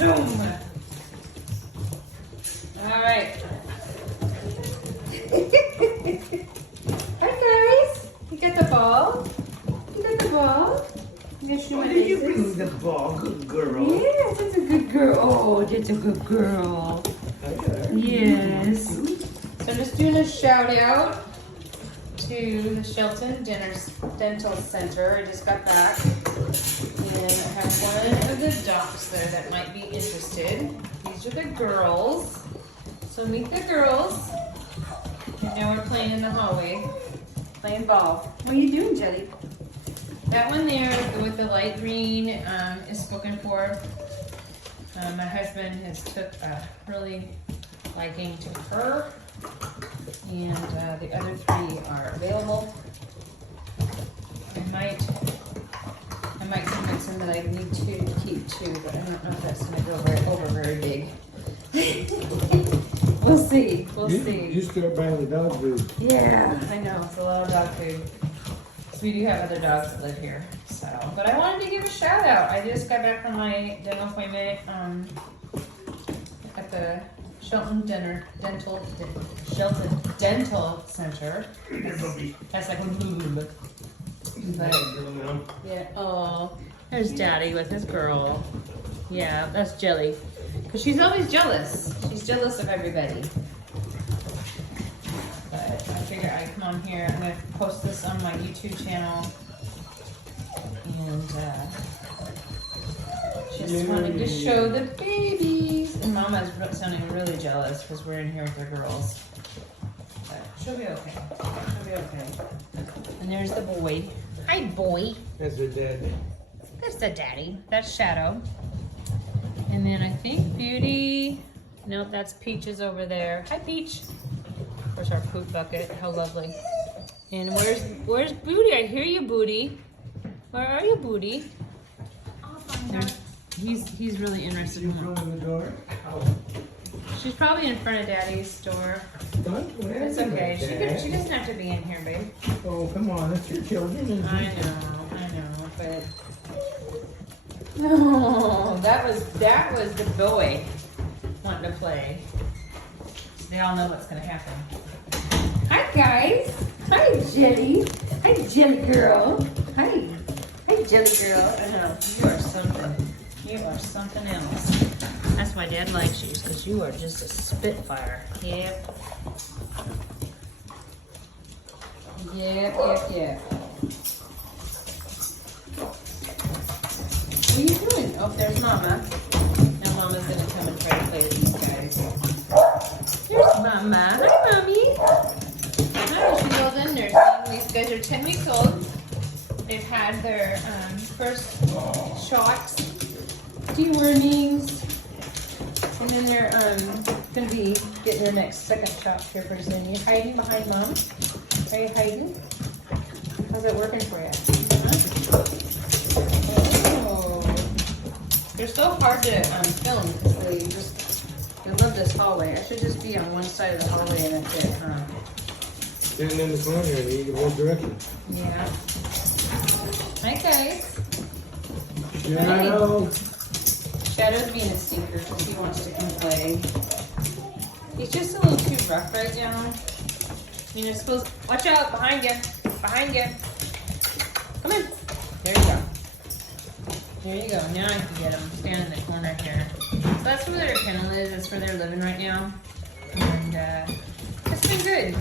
Zoom. All right. Hi guys. You got the ball? You got the ball? I'm gonna show Why my did you faces. bring the ball, good girl? Yes, that's a good girl. Oh, that's a good girl. Yes. So I'm just doing a shout out to the Shelton Dental Center. I just got back. And I have one of the docs there that might be interested. These are the girls. So meet the girls. And now we're playing in the hallway. Playing ball. What are you doing, Jelly? That one there with the light green is spoken for. My husband has took a really liking to her. And the other three are available. I might convince him that I need to keep two, but I don't know if that's going to go very big. We'll see. We'll see. You start buying the dog food. Yeah, I know. It's a lot of dog food. So we do have other dogs that live here. So, but I wanted to give a shout out. I just got back from my dental appointment at the Shelton Dental Center. That's like but, yeah. Oh, there's Daddy with his girl. Yeah, that's Jelly. Because she's always jealous. She's jealous of everybody. But I figure I'd come on here. I'm going to post this on my YouTube channel. And just wanted to show the babies. And Mama's sounding really jealous because we're in here with the girls. But she'll be okay. She'll be okay. And there's the boy. Hi, boy. That's her dad. That's the daddy. That's Shadow. And then I think Beauty. Nope, that's Peaches over there. Hi, Peach. There's our poop bucket. How lovely. And where's Booty? I hear you, Booty. Where are you, Booty? I'll find her. He's really interested in her. the door? She's probably in front of Daddy's store. It's okay. She doesn't have to be in here, babe. Oh, come on. That's your children. I know, but no, that was the boy wanting to play. They all know what's gonna happen. Hi guys. Hi Jelly. Hi Jelly girl. Hi Jelly girl. I know you are something. You are something else. That's why Dad likes you, because you are just a spitfire. Yep. Yep. What are you doing? Oh, there's Mama. Now Mama's gonna come and try to play with these guys. There's Mama. Hi, Mommy. Hi, she's all done nursing. These guys are 10 weeks old. They've had their first shots, dewormings, and then they're gonna be getting their next second shot here pretty soon. You hiding behind Mom? Are you hiding? How's it working for you? Oh. They're so hard to film because they love this hallway. I should just be on one side of the hallway and that's it, huh? Standing in the corner and you can both direction. Yeah. Hi guys. Shadow. Shadow's being a stinker because he wants to come play. He's just a little too rough right now. I mean, I suppose. Watch out! Behind you! Behind you! Come in! There you go. There you go. Now I can get him. Stand in the corner here. So that's where their kennel is. That's where they're living right now. And it's been good.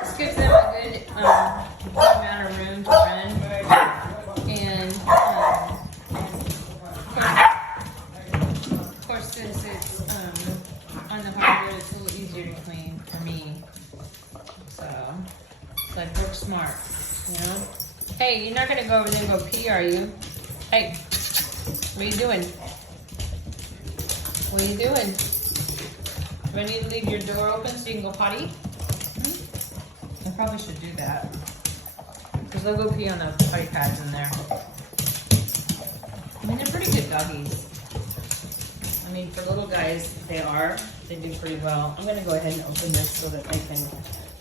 This gives them a good amount of room to run. And of course, since it's on the hardwood, it's a little easier to clean for me. So it's like work smart, you know? Hey, you're not gonna go over there and go pee, are you? Hey, what are you doing? What are you doing? Do I need to leave your door open so you can go potty? I probably should do that. Because they'll go pee on the potty pads in there. I mean, they're pretty good doggies. I mean, for little guys, they do pretty well. I'm going to go ahead and open this so that they can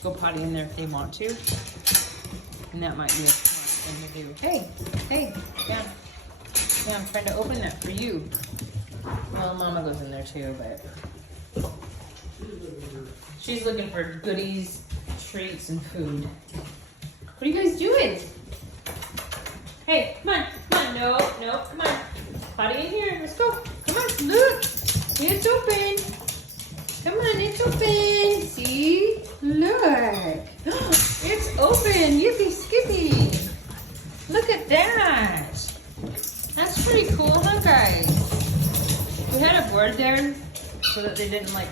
go potty in there if they want to. And that might be a smart thing to do. Hey, yeah. Yeah, I'm trying to open that for you. Well, Mama goes in there too, but she's looking for goodies, treats, and food. What are you guys doing? Hey, come on, no, come on. Potty in here, let's go. Come on, look, it's open. Come on, it's open. See, look, it's open. Yippee skippy. Look at that. That's pretty cool, huh, guys? We had a board there so that they didn't like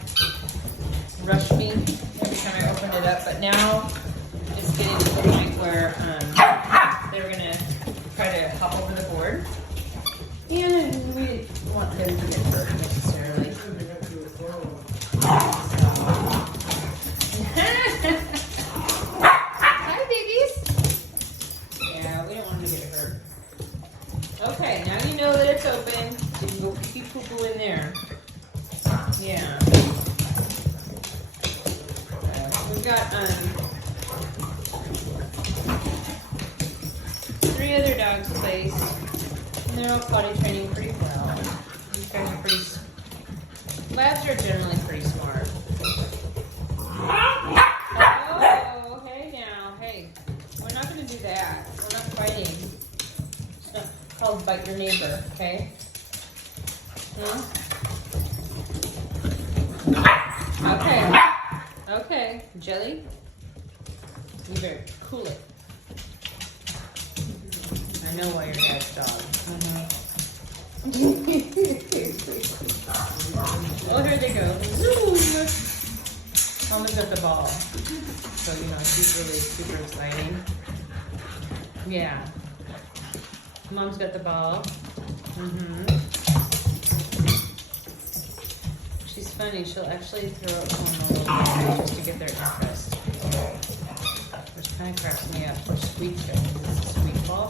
rush me every time I opened it up, but now it's getting to the point where they're gonna try to hop over the board, and we didn't want them to get hurt necessarily. Hi, babies. Yeah, we don't want them to get hurt. Okay, now you know that it's open. So you can go pee poo poo in there. Yeah. We've got 3 other dogs placed, and they're all potty training pretty well. These guys are pretty. Labs are generally pretty smart. Oh, hey now, hey. We're not gonna do that. We're not fighting. It's not called bite your neighbor, okay? Hmm? Okay. Okay. Jelly? You better cool it. I know why your dad's dog. Oh, here they go. Zoom! Mama's got the ball. So, you know, she's really super exciting. Yeah. Mom's got the ball. She's funny. She'll actually throw it on a little bit just to get their interest. Which kind of cracks me up. Or sweet chick. This is a sweet ball.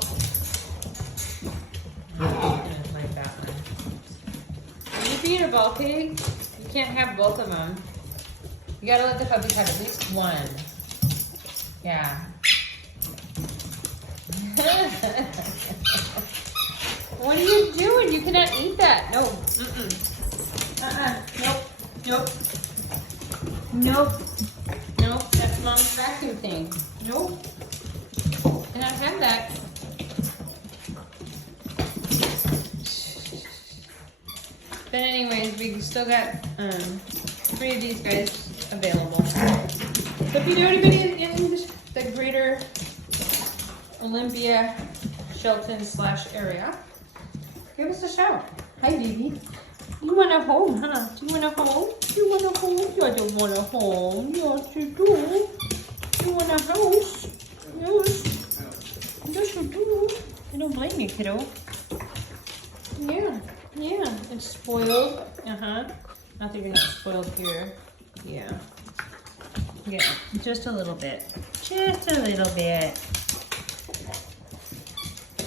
I'm gonna like that one. Are you being a ball pig? You can't have both of them. You gotta let the puppies have at least one. Yeah. What are you doing? You cannot eat that. No. Nope. Nope. Nope. That's Mom's vacuum thing. Nope. Cannot have that. But anyways, we still got 3 of these guys available. So if you know anybody in the greater Olympia, Shelton / area, give us a shout. Hi, baby. You want a home, huh? Do you want a home? You want a home? You don't want a home. Yes, you do. You want a house? Yes. Yes, you do. I don't blame you, kiddo. Yeah. Yeah, it's spoiled. Not that you're not spoiled here. Yeah. Yeah, just a little bit. Just a little bit.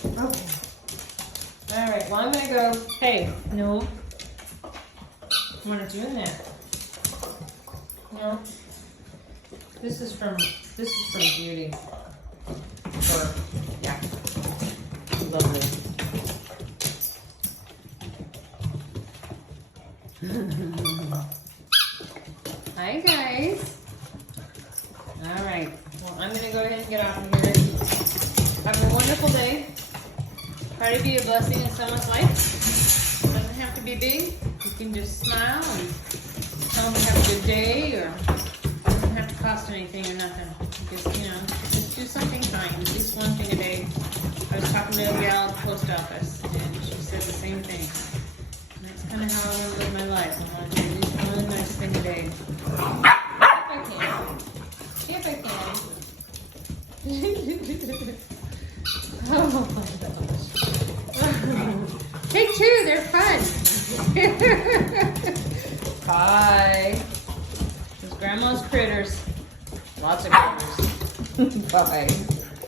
Okay. All right, well, I'm gonna go. Hey, no. I'm not doing that. No. This is from Beauty. Yeah. Lovely. Hi guys. All right. Well, I'm gonna go ahead and get off of here. Have a wonderful day. Try to be a blessing in someone's life. It doesn't have to be big. You can just smile and tell them to have a good day, or it doesn't have to cost anything or nothing. Just, you know, just do something kind. At least one thing a day. I was talking to a gal at the post office, and she said the same thing. And that's kind of how I want to live my life. I want to do at least one nice thing a day. If I can. Oh my gosh. Take 2, they're fun. Bye. There's Grandma's critters. Lots of critters. Bye.